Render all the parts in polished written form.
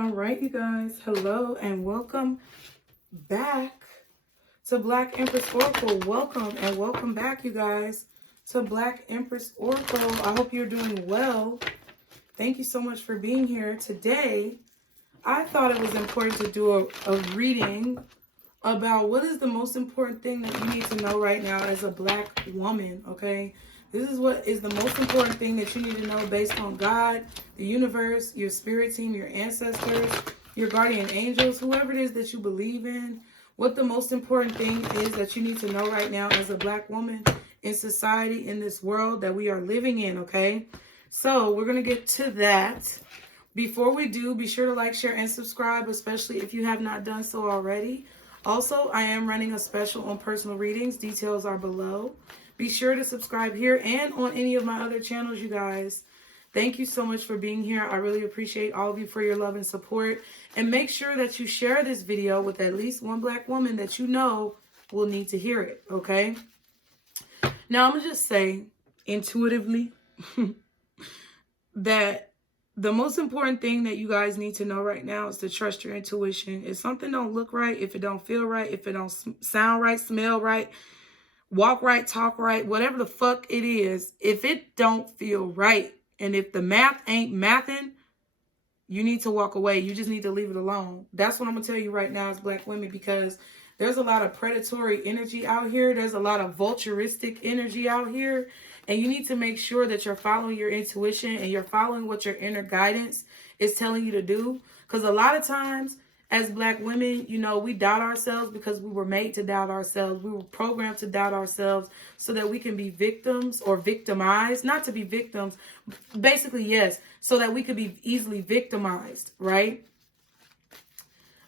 All right, you guys. Hello and welcome back to Black Empress Oracle. Welcome and welcome back, you guys, to Black Empress Oracle. I hope you're doing well. Thank you so much for being here. Today, I thought it was important to do a reading about what is the most important thing that you need to know right now as a Black woman, okay? This is what is the most important thing that you need to know based on God, the universe, your spirit team, your ancestors, your guardian angels, whoever it is that you believe in. What the most important thing is that you need to know right now as a Black woman in society, in this world that we are living in, okay? So we're going to get to that. Before we do, be sure to like, share, and subscribe, especially if you have not done so already. Also, I am running a special on personal readings. Details are below. Be sure to subscribe here and on any of my other channels, you guys. Thank you so much for being here. I really appreciate all of you for your love and support. And make sure that you share this video with at least one Black woman that you know will need to hear it, okay? Now, I'm going to just say intuitively that the most important thing that you guys need to know right now is to trust your intuition. If something don't look right, if it don't feel right, if it don't sound right, smell right, walk right, talk right, whatever the fuck it is, if it don't feel right, and if the math ain't mathing, you need to walk away. You just need to leave it alone. That's what I'm going to tell you right now as Black women, because there's a lot of predatory energy out here. There's a lot of vulturistic energy out here. And you need to make sure that you're following your intuition and you're following what your inner guidance is telling you to do. Because a lot of times, as Black women, you know, we doubt ourselves because we were made to doubt ourselves. We were programmed to doubt ourselves so that we can be victims or victimized. Not to be victims. Basically, yes. So that we could be easily victimized, right?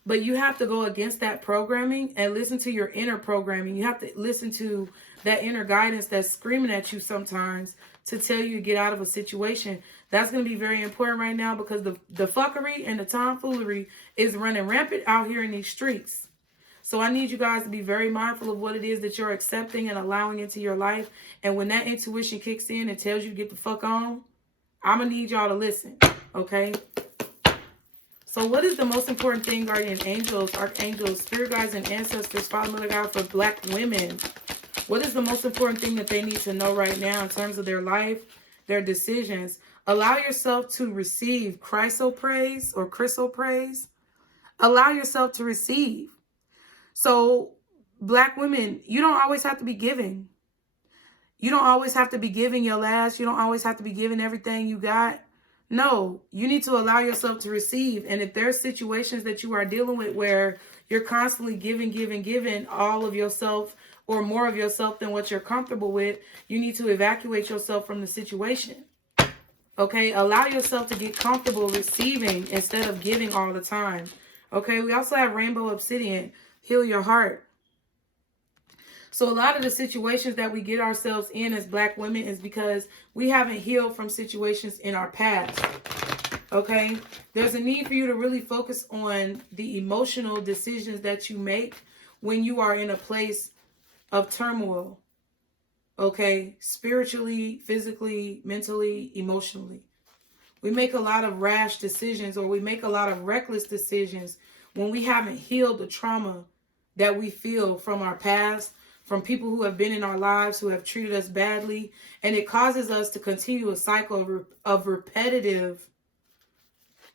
But you have to go against that programming and listen to your inner programming. You have to listen to that inner guidance that's screaming at you sometimes to tell you to get out of a situation. That's going to be very important right now because the fuckery and the tomfoolery is running rampant out here in these streets. So I need you guys to be very mindful of what it is that you're accepting and allowing into your life. And when that intuition kicks in and tells you to get the fuck on, I'm going to need y'all to listen, okay? So what is the most important thing, guardian angels, archangels, spirit guides, and ancestors, Father, Mother, God, for Black women? What is the most important thing that they need to know right now in terms of their life, their decisions? Allow yourself to receive chrysoprase or chrysoprase. Allow yourself to receive. So Black women, you don't always have to be giving. You don't always have to be giving your last. You don't always have to be giving everything you got. No, you need to allow yourself to receive. And if there's situations that you are dealing with where you're constantly giving all of yourself or more of yourself than what you're comfortable with, you need to evacuate yourself from the situation. Okay, allow yourself to get comfortable receiving instead of giving all the time. Okay, we also have Rainbow Obsidian, heal your heart. So a lot of the situations that we get ourselves in as Black women is because we haven't healed from situations in our past. Okay, there's a need for you to really focus on the emotional decisions that you make when you are in a place of turmoil. Okay, spiritually, physically, mentally, emotionally. We make a lot of rash decisions, or we make a lot of reckless decisions when we haven't healed the trauma that we feel from our past, from people who have been in our lives, who have treated us badly. And it causes us to continue a cycle of repetitive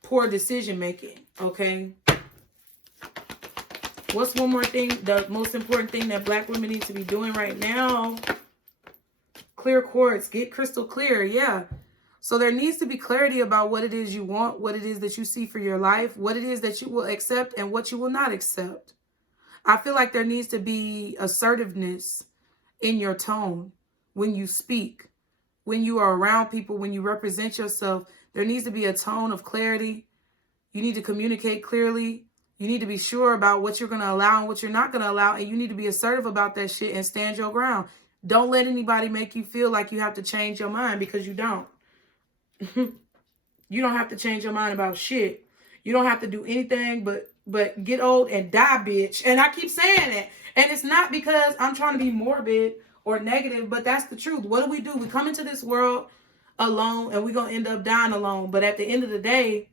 poor decision making. Okay. What's one more thing, the most important thing that Black women need to be doing right now? Clear quartz, get crystal clear. Yeah. So there needs to be clarity about what it is you want, what it is that you see for your life, what it is that you will accept and what you will not accept. I feel like there needs to be assertiveness in your tone when you speak, when you are around people, when you represent yourself. There needs to be a tone of clarity. You need to communicate clearly. You need to be sure about what you're going to allow and what you're not going to allow. And you need to be assertive about that shit and stand your ground. Don't let anybody make you feel like you have to change your mind, because you don't. You don't have to change your mind about shit. You don't have to do anything but get old and die, bitch. And I keep saying it. And it's not because I'm trying to be morbid or negative, but that's the truth. What do? We come into this world alone and we're going to end up dying alone. But at the end of the day,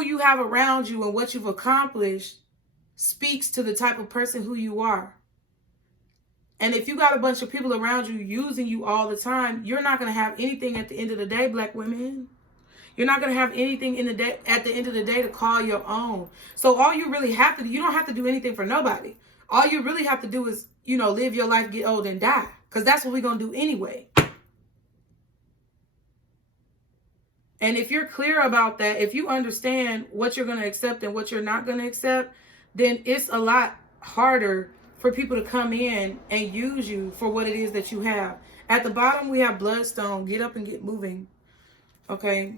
who you have around you and what you've accomplished speaks to the type of person who you are. And if you got a bunch of people around you using you all the time, you're not going to have anything at the end of the day, black women. You're not going to have anything at the end of the day to call your own. So all you really have to do, you don't have to do anything for nobody. All you really have to do is, you know, live your life, get old, and die. Because that's what we're going to do anyway. And if you're clear about that, if you understand what you're going to accept and what you're not going to accept, then it's a lot harder for people to come in and use you for what it is that you have. At the bottom, we have bloodstone, get up and get moving. Okay.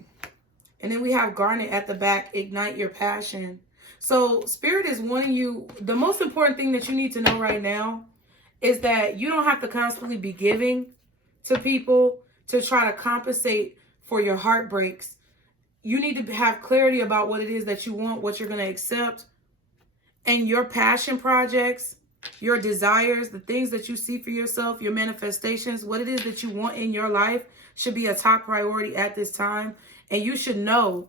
And then we have garnet at the back, ignite your passion. So Spirit is wanting you, the most important thing that you need to know right now is that you don't have to constantly be giving to people to try to compensate for your heartbreaks. You need to have clarity about what it is that you want, what you're going to accept, and your passion projects, your desires, the things that you see for yourself, your manifestations, what it is that you want in your life should be a top priority at this time. And you should know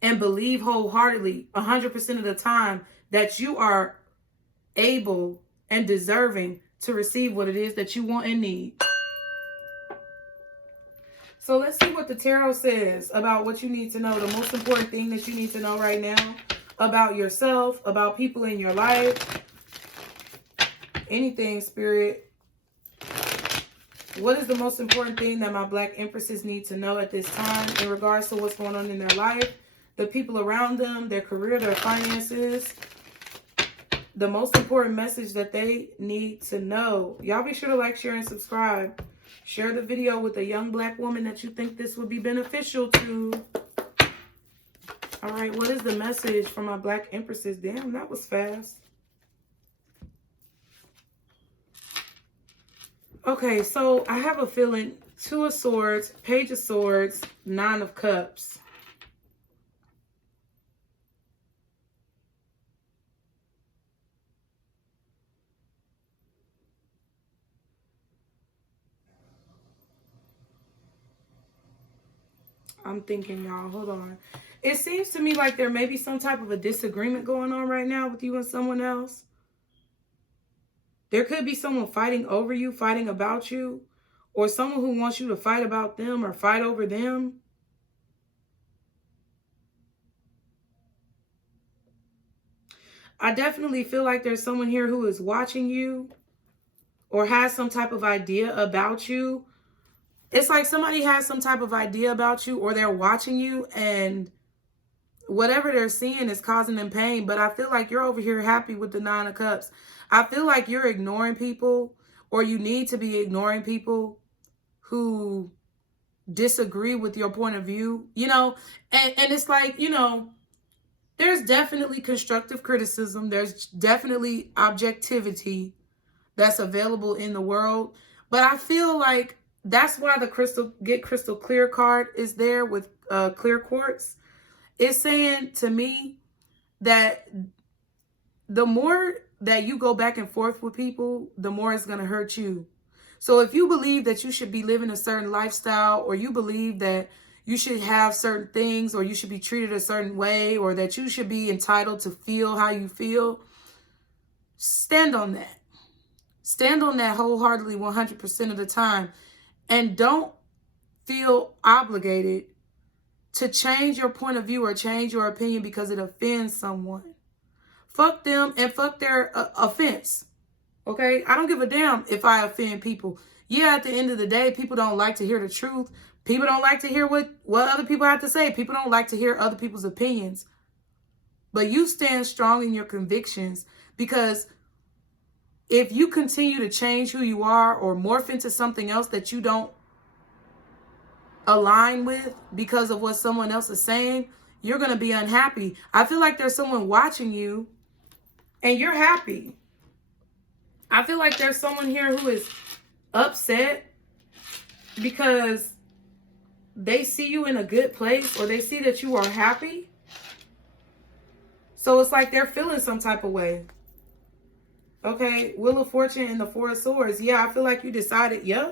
and believe wholeheartedly 100% of the time that you are able and deserving to receive what it is that you want and need. So let's see what the tarot says about what you need to know. The most important thing that you need to know right now about yourself, about people in your life, anything, Spirit. What is the most important thing that my Black Empresses need to know at this time in regards to what's going on in their life, the people around them, their career, their finances? The most important message that they need to know. Y'all be sure to like, share, and subscribe. Share the video with a young Black woman that you think this would be beneficial to. All right, what is the message from my Black Empresses? Damn, that was fast. Okay, so I have a feeling 2 of Swords, Page of Swords, 9 of Cups. I'm thinking, y'all, hold on. It seems to me like there may be some type of a disagreement going on right now with you and someone else. There could be someone fighting over you, fighting about you, or someone who wants you to fight about them or fight over them. I definitely feel like there's someone here who is watching you or has some type of idea about you. It's like somebody has some type of idea about you or they're watching you and whatever they're seeing is causing them pain. But I feel like you're over here happy with the 9 of Cups. I feel like you're ignoring people, or you need to be ignoring people who disagree with your point of view, you know, and it's like, you know, there's definitely constructive criticism. There's definitely objectivity that's available in the world. But I feel like that's why the Get Crystal Clear card is there with clear quartz. It's saying to me that the more that you go back and forth with people, the more it's going to hurt you. So if you believe that you should be living a certain lifestyle, or you believe that you should have certain things, or you should be treated a certain way, or that you should be entitled to feel how you feel, stand on that. Stand on that wholeheartedly 100% of the time. And don't feel obligated to change your point of view or change your opinion because it offends someone. Fuck them and fuck their offense. Okay? I don't give a damn if I offend people. Yeah, at the end of the day, people don't like to hear the truth. People don't like to hear what other people have to say. People don't like to hear other people's opinions. But you stand strong in your convictions, because if you continue to change who you are or morph into something else that you don't align with because of what someone else is saying, you're going to be unhappy. I feel like there's someone watching you and you're happy. I feel like there's someone here who is upset because they see you in a good place, or they see that you are happy. So it's like they're feeling some type of way. Okay, Wheel of Fortune and the 4 of Swords. Yeah, I feel like you decided, yeah.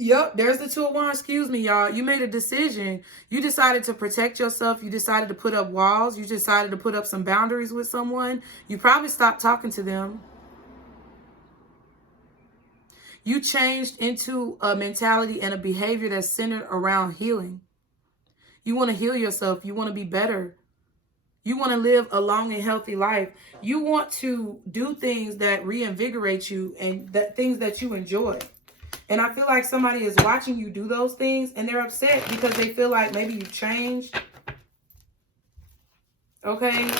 Yep, there's the Two of Wands. Excuse me, y'all. You made a decision. You decided to protect yourself. You decided to put up walls. You decided to put up some boundaries with someone. You probably stopped talking to them. You changed into a mentality and a behavior that's centered around healing. You want to heal yourself. You want to be better. You want to live a long and healthy life. You want to do things that reinvigorate you and things that you enjoy. And I feel like somebody is watching you do those things and they're upset because they feel like maybe you changed. Okay?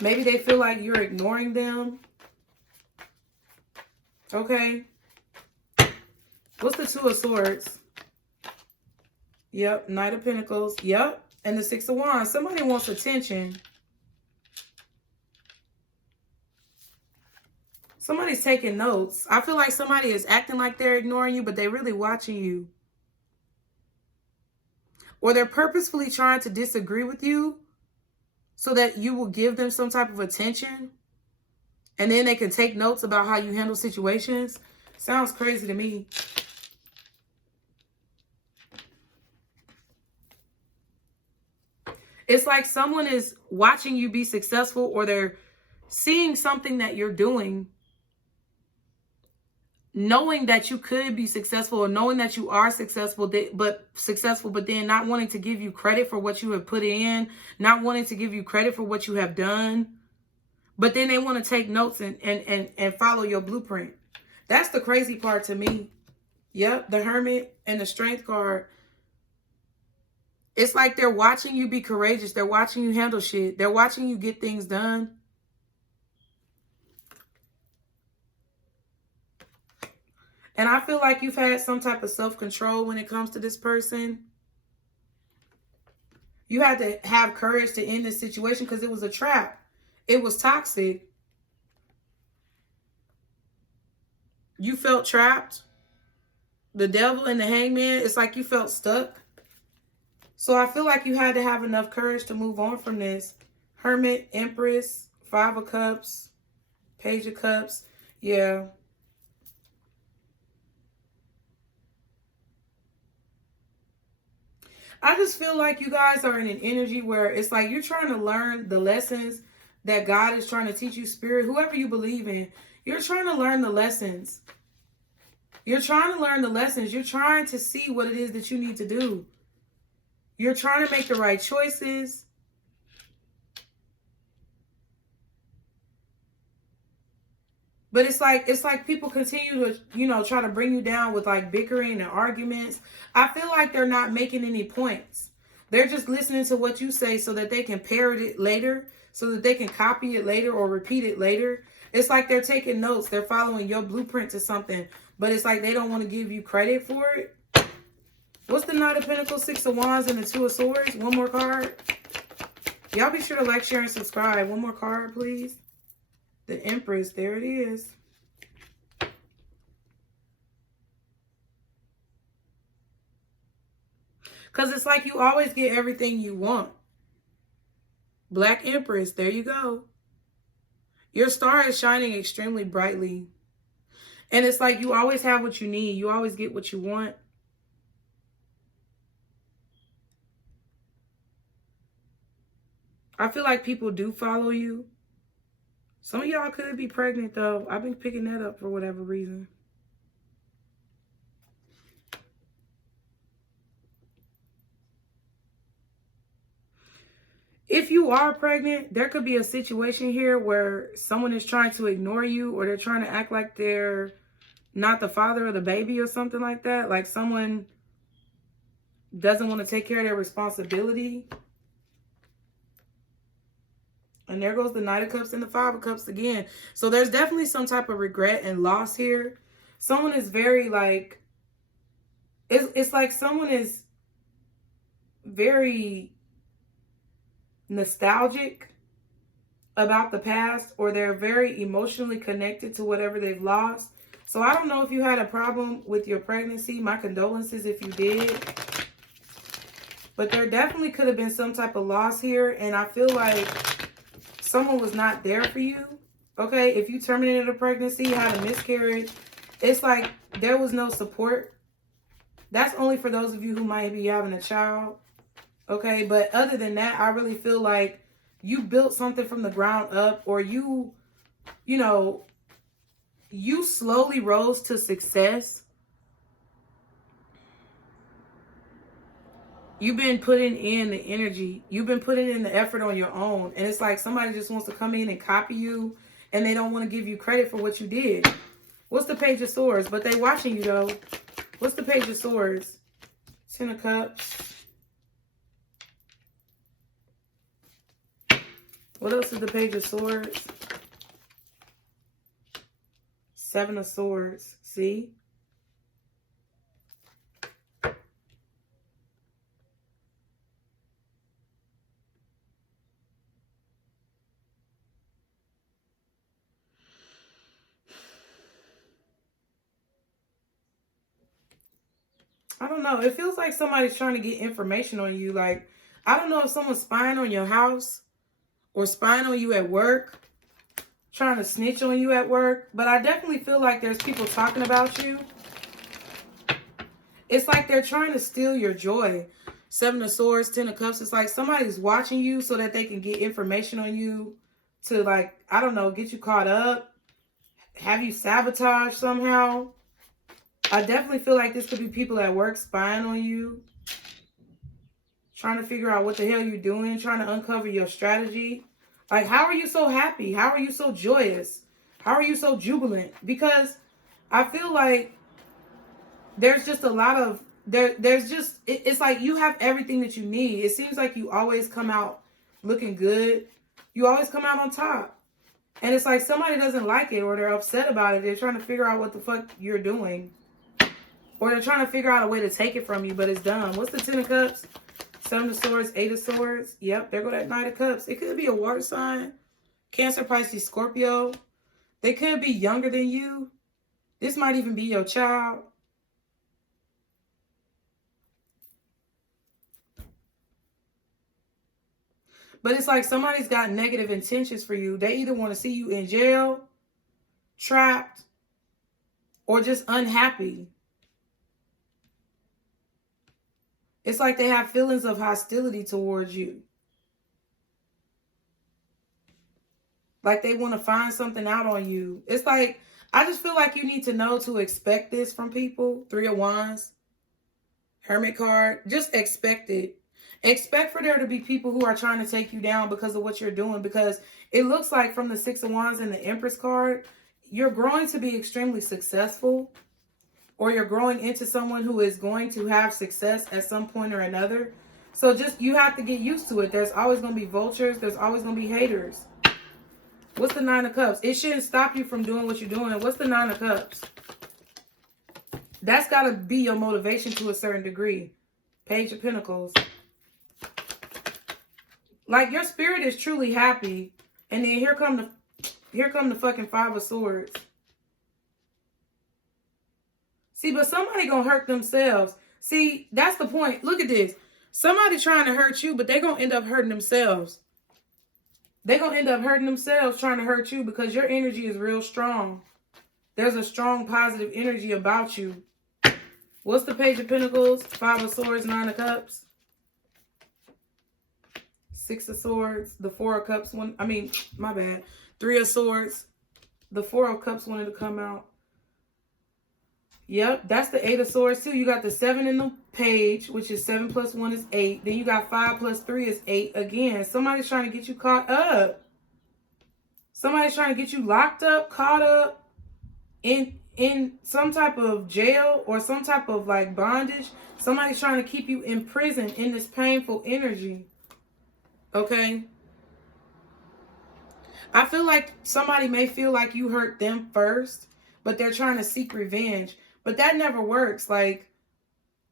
Maybe they feel like you're ignoring them. Okay? What's the Two of Swords? Yep. Knight of Pentacles. Yep. And the Six of Wands. Somebody wants attention. Somebody's taking notes. I feel like somebody is acting like they're ignoring you, but they're really watching you. Or they're purposefully trying to disagree with you so that you will give them some type of attention. And then they can take notes about how you handle situations. Sounds crazy to me. It's like someone is watching you be successful, or they're seeing something that you're doing, knowing that you could be successful, or knowing that you are successful, but then not wanting to give you credit for what you have put in, not wanting to give you credit for what you have done. But then they want to take notes and follow your blueprint. That's the crazy part to me. Yep, the Hermit and the Strength card. It's like they're watching you be courageous. They're watching you handle shit. They're watching you get things done. And I feel like you've had some type of self-control when it comes to this person. You had to have courage to end this situation because it was a trap. It was toxic. You felt trapped. The Devil and the Hangman, it's like you felt stuck. So I feel like you had to have enough courage to move on from this. Hermit, Empress, Five of Cups, Page of Cups. Yeah. I just feel like you guys are in an energy where it's like you're trying to learn the lessons that God is trying to teach you, Spirit, whoever you believe in. You're trying to learn the lessons. You're trying to learn the lessons. You're trying to see what it is that you need to do. You're trying to make the right choices. But it's like people continue to, you know, try to bring you down with like bickering and arguments. I feel like they're not making any points. They're just listening to what you say so that they can parrot it later, so that they can copy it later or repeat it later. It's like they're taking notes. They're following your blueprint to something, but it's like they don't want to give you credit for it. What's the Knight of Pentacles, Six of Wands, and the Two of Swords? One more card. Y'all be sure to like, share, and subscribe. One more card, please. The Empress. There it is. Because it's like you always get everything you want. Black Empress. There you go. Your star is shining extremely brightly. And it's like you always have what you need. You always get what you want. I feel like people do follow you. Some of y'all could be pregnant, though. I've been picking that up for whatever reason. If you are pregnant, there could be a situation here where someone is trying to ignore you, or they're trying to act like they're not the father of the baby or something like that. Like someone doesn't want to take care of their responsibility. And there goes the Knight of Cups and the Five of Cups again. So there's definitely some type of regret and loss here. Someone is very like, it's like someone is very nostalgic about the past, or they're very emotionally connected to whatever they've lost. So I don't know if you had a problem with your pregnancy. My condolences if you did. But there definitely could have been some type of loss here. And I feel like someone was not there for you. Okay, if you terminated a pregnancy, had a miscarriage, it's like there was no support That's only for those of you who might be having a child. Okay, but other than that, I really feel like you built something from the ground up, or you know, you slowly rose to success. You've been putting in the energy. You've been putting in the effort on your own. And it's like somebody just wants to come in and copy you, and they don't want to give you credit for what you did. What's the Page of Swords? But they watching you, though. What's the Page of Swords? Ten of Cups. What else is the Page of Swords? Seven of Swords. See? I don't know. It feels like somebody's trying to get information on you. Like, I don't know if someone's spying on your house or spying on you at work, trying to snitch on you at work. But I definitely feel like there's people talking about you. It's like they're trying to steal your joy. Seven of Swords, Ten of Cups. It's like somebody's watching you so that they can get information on you to, like, I don't know, get you caught up, have you sabotaged somehow. I definitely feel like this could be people at work spying on you, trying to figure out what the hell you're doing, trying to uncover your strategy. Like, how are you so happy? How are you so joyous? How are you so jubilant? Because I feel like there's just a lot of, there's just, it's like you have everything that you need. It seems like you always come out looking good. You always come out on top. And it's like somebody doesn't like it, or they're upset about it. They're trying to figure out what the fuck you're doing. Or they're trying to figure out a way to take it from you, but it's dumb. What's the Ten of Cups? Seven of Swords, Eight of Swords. Yep, there go that Knight of Cups. It could be a water sign. Cancer, Pisces, Scorpio. They could be younger than you. This might even be your child. But it's like somebody's got negative intentions for you. They either want to see you in jail, trapped, or just unhappy. It's like they have feelings of hostility towards you. Like they want to find something out on you. It's like, I just feel like you need to know to expect this from people. Three of Wands. Hermit card. Just expect it. Expect for there to be people who are trying to take you down because of what you're doing. Because it looks like from the Six of Wands and the Empress card, you're growing to be extremely successful. Or you're growing into someone who is going to have success at some point or another. So just, you have to get used to it. There's always going to be vultures. There's always going to be haters. What's the Nine of Cups? It shouldn't stop you from doing what you're doing. What's the Nine of Cups? That's got to be your motivation to a certain degree. Page of Pentacles. Like your spirit is truly happy. And then here come the fucking Five of Swords. See, but somebody gonna hurt themselves. See, that's the point. Look at this. Somebody trying to hurt you, but they're gonna end up hurting themselves. They're gonna end up hurting themselves trying to hurt you because your energy is real strong. There's a strong positive energy about you. What's the Page of Pentacles? Five of Swords, Nine of Cups. Six of Swords. The Four of Cups. My bad. Three of Swords. The Four of Cups wanted to come out. Yep, that's the Eight of Swords too. You got the 7 in the page, which is 7 plus 1 is 8. Then you got 5 plus 3 is 8 again. Somebody's trying to get you caught up. Somebody's trying to get you locked up, caught up in some type of jail or some type of like bondage. Somebody's trying to keep you in prison in this painful energy. Okay? I feel like somebody may feel like you hurt them first, but they're trying to seek revenge. But that never works. Like,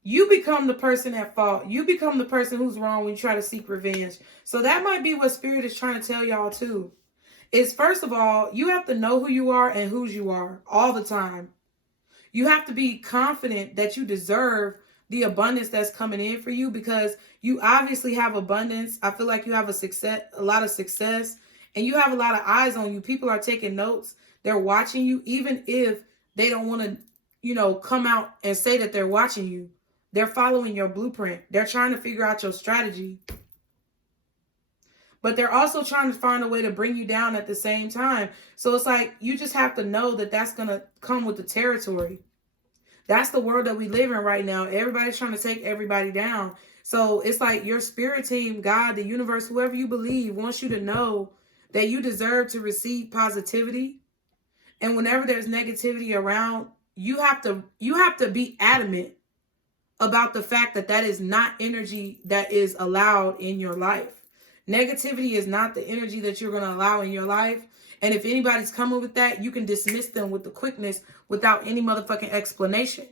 you become the person at fault. You become the person who's wrong when you try to seek revenge. So that might be what Spirit is trying to tell y'all too. Is first of all, you have to know who you are and whose you are all the time. You have to be confident that you deserve the abundance that's coming in for you because you obviously have abundance. I feel like you have a lot of success, and you have a lot of eyes on you. People are taking notes. They're watching you, even if they don't want to, come out and say that they're watching you. They're following your blueprint. They're trying to figure out your strategy. But they're also trying to find a way to bring you down at the same time. So it's like, you just have to know that that's going to come with the territory. That's the world that we live in right now. Everybody's trying to take everybody down. So it's like your spirit team, God, the universe, whoever you believe, wants you to know that you deserve to receive positivity. And whenever there's negativity around, you have to be adamant about the fact that that is not energy that is allowed in your life. Negativity is not the energy that you're going to allow in your life. And if anybody's coming with that, you can dismiss them with the quickness without any motherfucking explanation.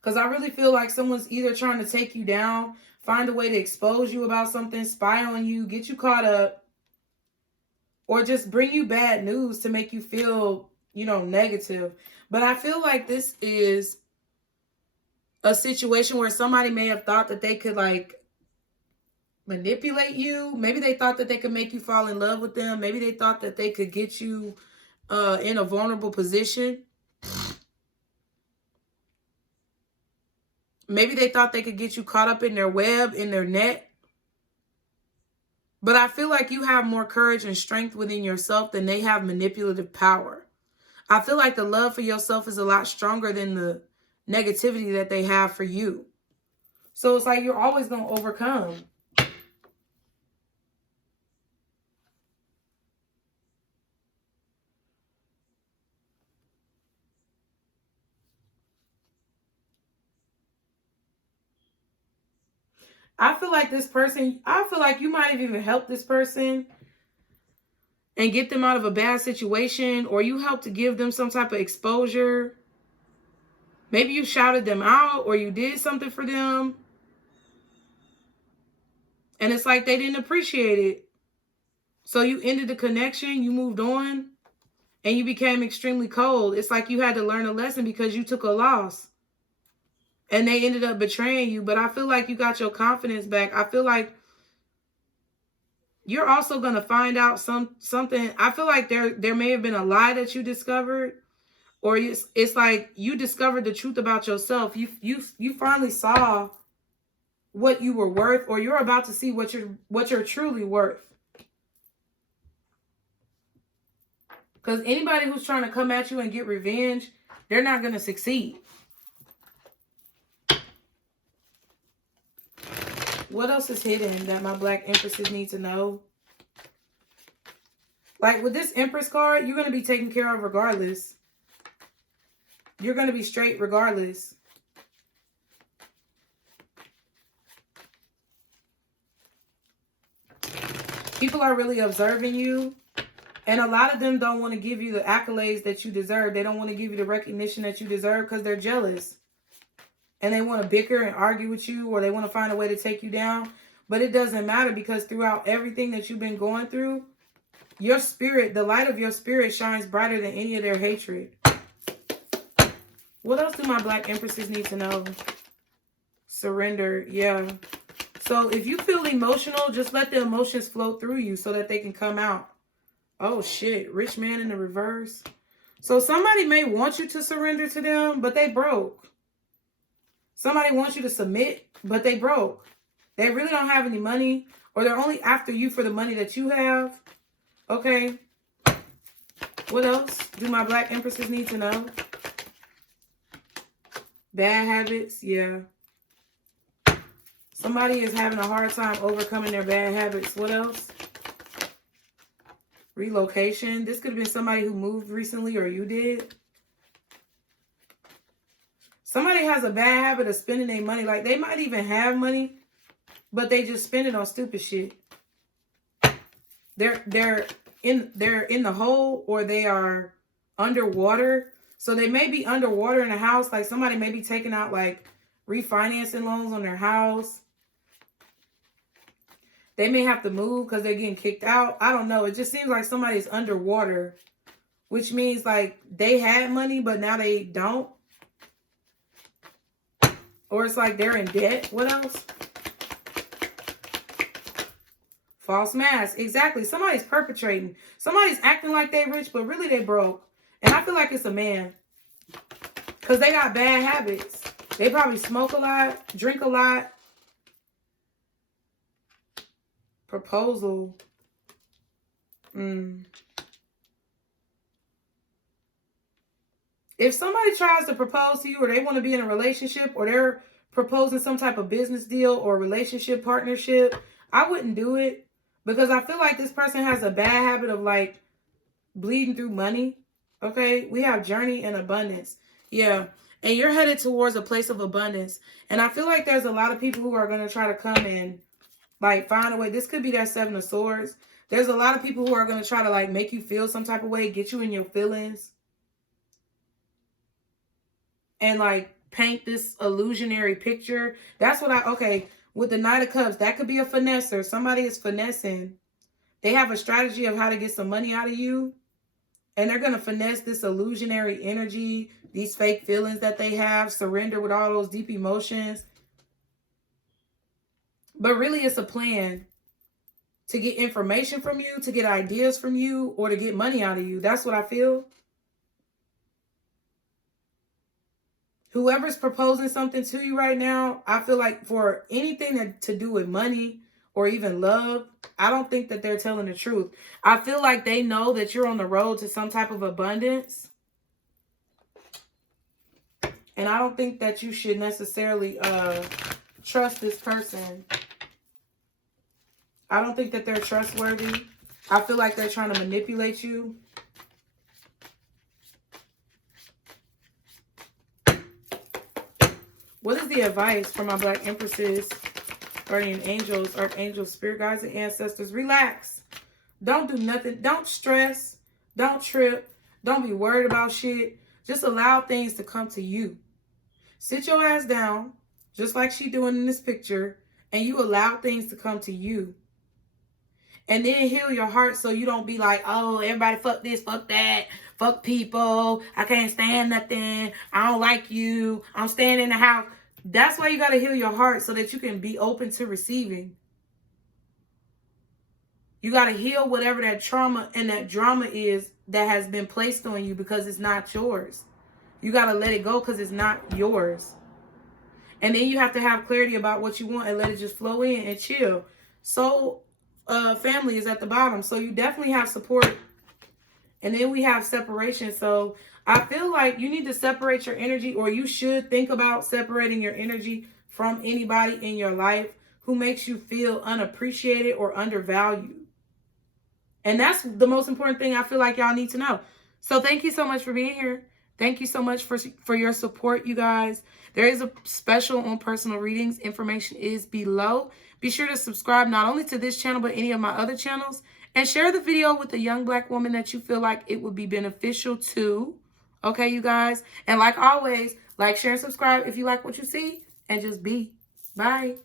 Because I really feel like someone's either trying to take you down, find a way to expose you about something, spy on you, get you caught up, or just bring you bad news to make you feel, you know, negative. But I feel like this is a situation where somebody may have thought that they could, like, manipulate you. Maybe they thought that they could make you fall in love with them. Maybe they thought that they could get you in a vulnerable position. Maybe they thought they could get you caught up in their web, in their net. But I feel like you have more courage and strength within yourself than they have manipulative power. I feel like the love for yourself is a lot stronger than the negativity that they have for you. So it's like you're always going to overcome. I feel like this person, I feel like you might have even helped this person and get them out of a bad situation, or you helped to give them some type of exposure. Maybe you shouted them out, or you did something for them. And it's like they didn't appreciate it. So you ended the connection, you moved on, and you became extremely cold. It's like you had to learn a lesson because you took a loss. And they ended up betraying you. But I feel like you got your confidence back. I feel like you're also going to find out something. I feel like there may have been a lie that you discovered. Or it's like you discovered the truth about yourself. You finally saw what you were worth, or you're about to see what you're truly worth. Because anybody who's trying to come at you and get revenge, they're not going to succeed. What else is hidden that my Black Empresses need to know? Like with this Empress card, you're going to be taken care of regardless. You're going to be straight regardless. People are really observing you. And a lot of them don't want to give you the accolades that you deserve. They don't want to give you the recognition that you deserve because they're jealous. And they want to bicker and argue with you, or they want to find a way to take you down. But it doesn't matter, because throughout everything that you've been going through, your spirit, the light of your spirit shines brighter than any of their hatred. What else do my Black Empresses need to know? Surrender. Yeah. So if you feel emotional, just let the emotions flow through you so that they can come out. Oh, shit. Rich man in the reverse. So somebody may want you to surrender to them, but they broke. Somebody wants you to submit, but they broke. They really don't have any money, or they're only after you for the money that you have. Okay. What else do my Black Empresses need to know? Bad habits. Yeah. Somebody is having a hard time overcoming their bad habits. What else? Relocation. This could have been somebody who moved recently, or you did. Somebody has a bad habit of spending their money. Like, they might even have money, but they just spend it on stupid shit. They're in the hole, or they are underwater. So they may be underwater in a house. Like, somebody may be taking out, like, refinancing loans on their house. They may have to move because they're getting kicked out. I don't know. It just seems like somebody's underwater, which means, like, they had money, but now they don't. Or it's like they're in debt. What else? False mask. Exactly. Somebody's perpetrating. Somebody's acting like they rich, but really they broke. And I feel like it's a man. Because they got bad habits. They probably smoke a lot, drink a lot. Proposal. If somebody tries to propose to you, or they want to be in a relationship, or they're proposing some type of business deal or relationship partnership, I wouldn't do it. Because I feel like this person has a bad habit of like bleeding through money. Okay, we have journey and abundance. Yeah, and you're headed towards a place of abundance. And I feel like there's a lot of people who are going to try to come and like find a way. This could be that 7 of Swords. There's a lot of people who are going to try to like make you feel some type of way, get you in your feelings, and like paint this illusionary picture. That's what okay, with the Knight of Cups, that could be a finesser. Somebody is finessing. They have a strategy of how to get some money out of you. And they're going to finesse this illusionary energy, these fake feelings that they have, surrender with all those deep emotions. But really, it's a plan to get information from you, to get ideas from you, or to get money out of you. That's what I feel. Whoever's proposing something to you right now, I feel like for anything to do with money or even love, I don't think that they're telling the truth. I feel like they know that you're on the road to some type of abundance. And I don't think that you should necessarily trust this person. I don't think that they're trustworthy. I feel like they're trying to manipulate you. What is the advice for my Black Empresses, guardian angels, archangels, spirit guides, and ancestors? Relax. Don't do nothing. Don't stress. Don't trip. Don't be worried about shit. Just allow things to come to you. Sit your ass down, just like she doing in this picture, and you allow things to come to you. And then heal your heart so you don't be like, oh, everybody fuck this, fuck that, fuck people. I can't stand nothing. I don't like you. I'm staying in the house. That's why you got to heal your heart so that you can be open to receiving. You got to heal whatever that trauma and that drama is that has been placed on you because it's not yours. You got to let it go because it's not yours. And then you have to have clarity about what you want and let it just flow in and chill. So family is at the bottom. So you definitely have support. And then we have separation. So I feel like you need to separate your energy, or you should think about separating your energy from anybody in your life who makes you feel unappreciated or undervalued. And that's the most important thing I feel like y'all need to know. So thank you so much for being here. Thank you so much for your support, you guys. There is a special on personal readings. Information is below. Be sure to subscribe not only to this channel, but any of my other channels. And share the video with a young Black woman that you feel like it would be beneficial to. Okay, you guys? And like always, like, share, and subscribe if you like what you see. And just be. Bye.